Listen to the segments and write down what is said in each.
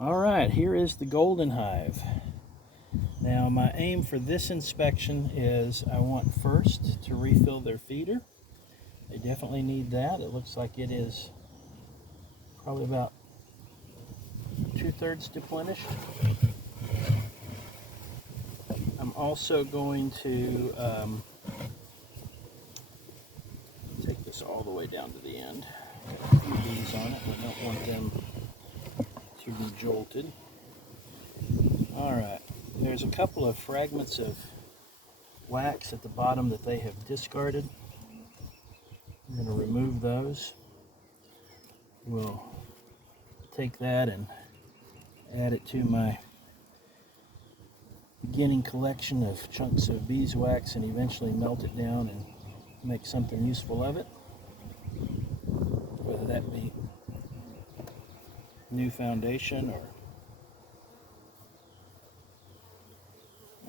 Alright, here is the golden hive. Now my aim for this inspection is I want first to refill their feeder. They definitely need that. It looks like it is probably about 2/3 deplenished. I'm also going to take this all the way down to the end. Got a few bees on it. I don't want them to be jolted. Alright, there's a couple of fragments of wax at the bottom that they have discarded. I'm going to remove those. We'll take that and add it to my beginning collection of chunks of beeswax and eventually melt it down and make something useful of it, whether that be new foundation or...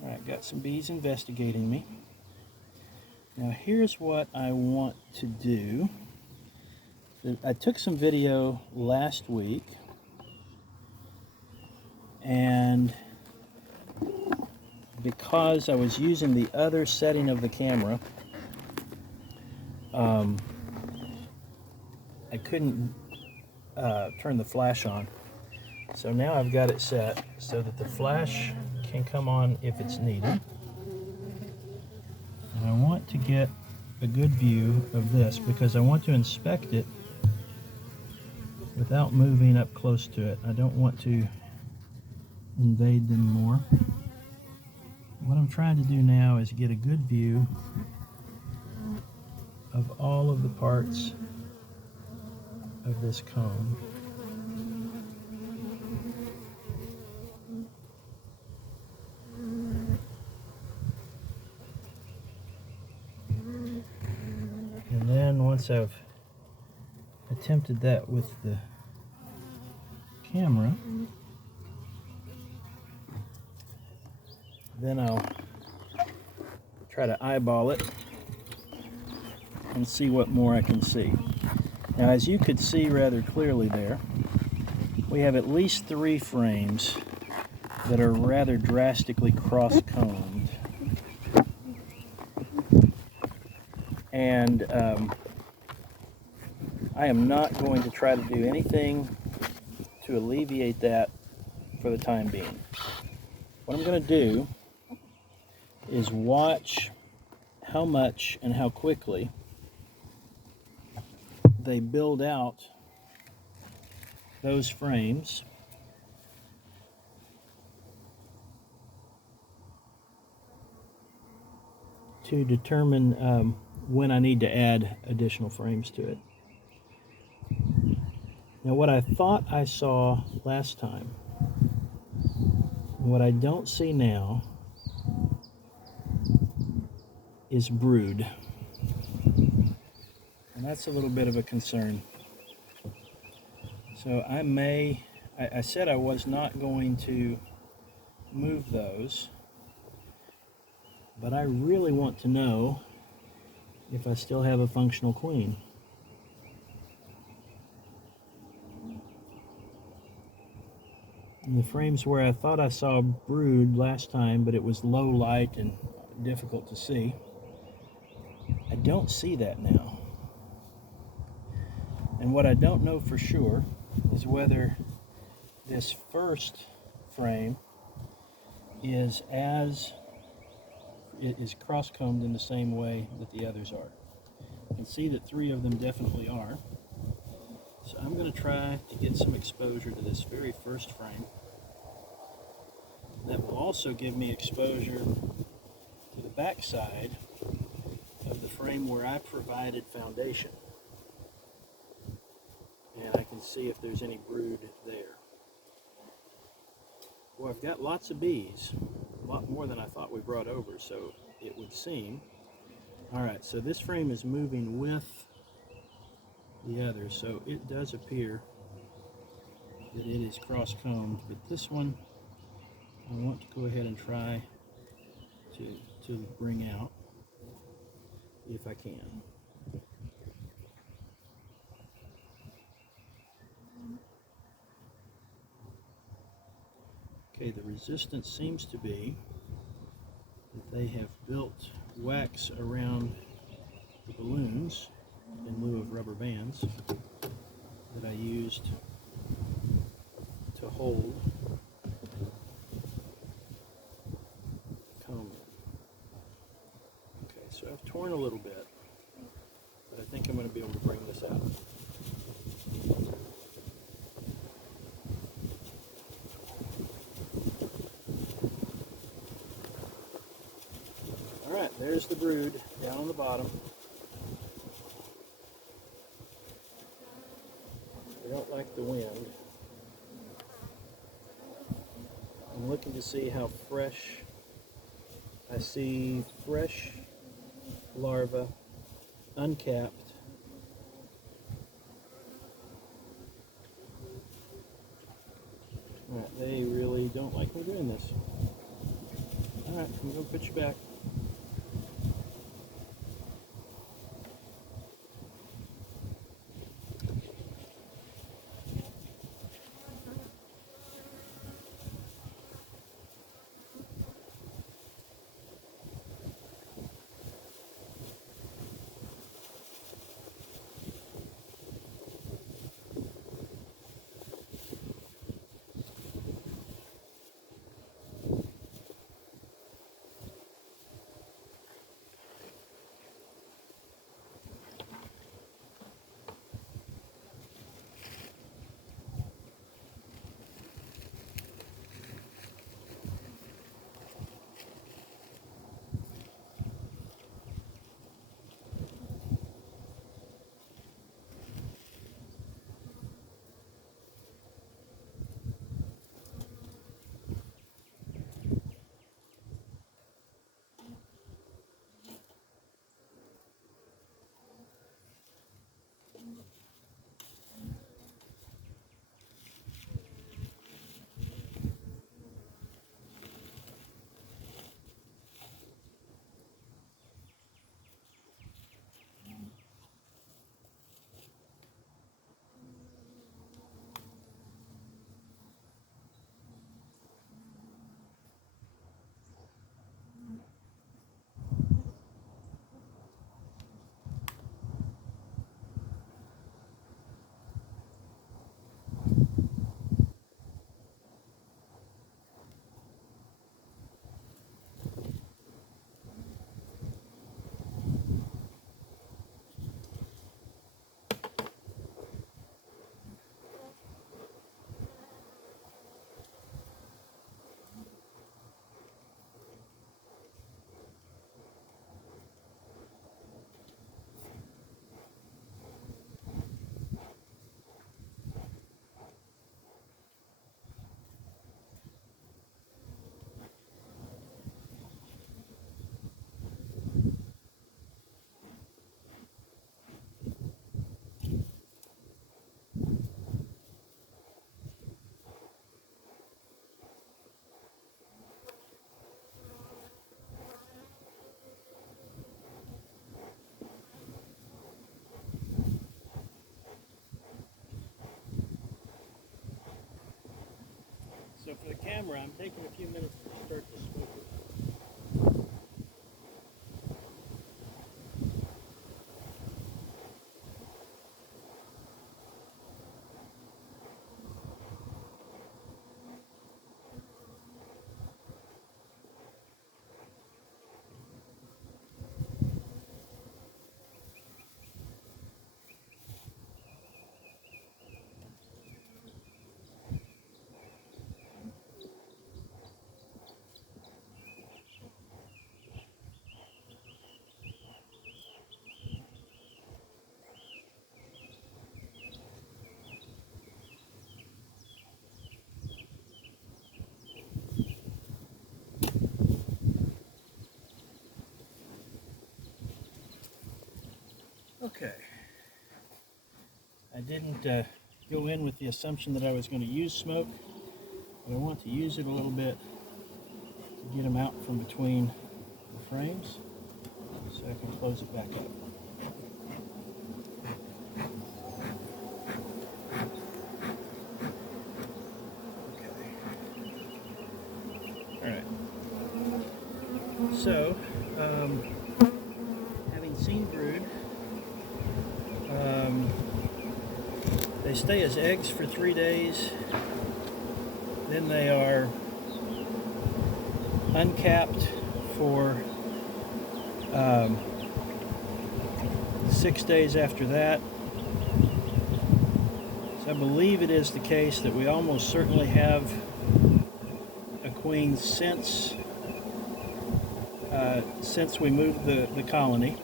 Alright, got some bees investigating me. Now here's what I want to do. I took some video last week, and because I was using the other setting of the camera, I couldn't turn the flash on. So now I've got it set so that the flash can come on if it's needed. And I want to get a good view of this because I want to inspect it without moving up close to it. I don't want to invade them more. What I'm trying to do now is get a good view of all of the parts of this comb. And then once I've attempted that with the camera, then I'll try to eyeball it and see what more I can see. Now, as you could see rather clearly there, we have at least 3 frames that are rather drastically cross-combed. And I am not going to try to do anything to alleviate that for the time being. What I'm going to do is watch how much and how quickly they build out those frames to determine when I need to add additional frames to it. Now, what I thought I saw last time, and what I don't see now, is brood. And that's a little bit of a concern. So I said I was not going to move those, but I really want to know if I still have a functional queen. In the frames where I thought I saw brood last time, but it was low light and difficult to see, I don't see that now. And what I don't know for sure is whether this first frame is cross-combed in the same way that the others are. You can see that 3 of them definitely are. So I'm going to try to get some exposure to this very first frame. That will also give me exposure to the back side of the frame where I provided foundation. And I can see if there's any brood there. Well, I've got lots of bees, a lot more than I thought we brought over, so it would seem. Alright, so this frame is moving with the other, so it does appear that it is cross-combed, but this one I want to go ahead and try to bring out if I can. Okay, the resistance seems to be that they have built wax around the balloons in lieu of rubber bands that I used to hold the comb. Okay, so I've torn a little bit, but I think I'm going to be able to bring this out. Alright, there's the brood down on the bottom. I don't like the wind. I'm looking to see how fresh. I see fresh larvae, uncapped. Alright, they really don't like me doing this. Alright, I'm going to put you back. So for the camera, I'm taking a few minutes to start the smoker. Okay. I didn't go in with the assumption that I was going to use smoke, but I want to use it a little bit to get them out from between the frames so I can close it back up. Okay. So, having seen brood, they stay as eggs for 3 days, then they are uncapped for 6 days after that. So I believe it is the case that we almost certainly have a queen since we moved the colony.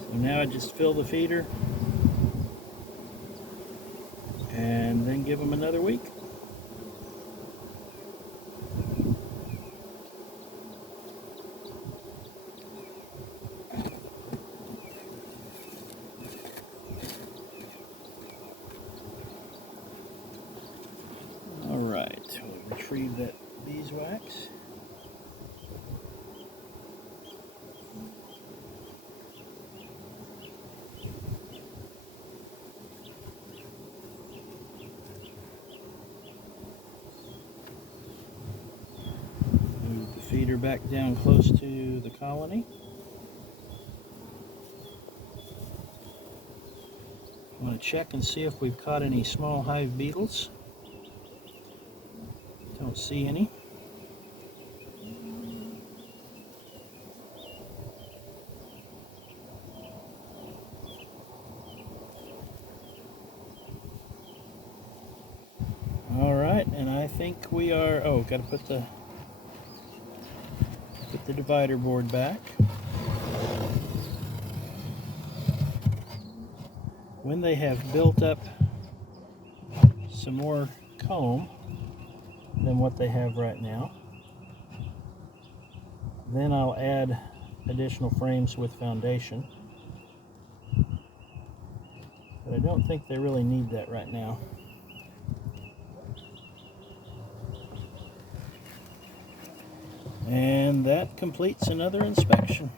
So now I just fill the feeder and then give them another week. Alright, we'll retrieve that beeswax. Move the feeder back down close to the colony. I want to check and see if we've caught any small hive beetles. Don't see any. All right, and I think we are, oh, got to put the divider board back. When they have built up some more comb than what they have right now, then I'll add additional frames with foundation. But I don't think they really need that right now. And that completes another inspection.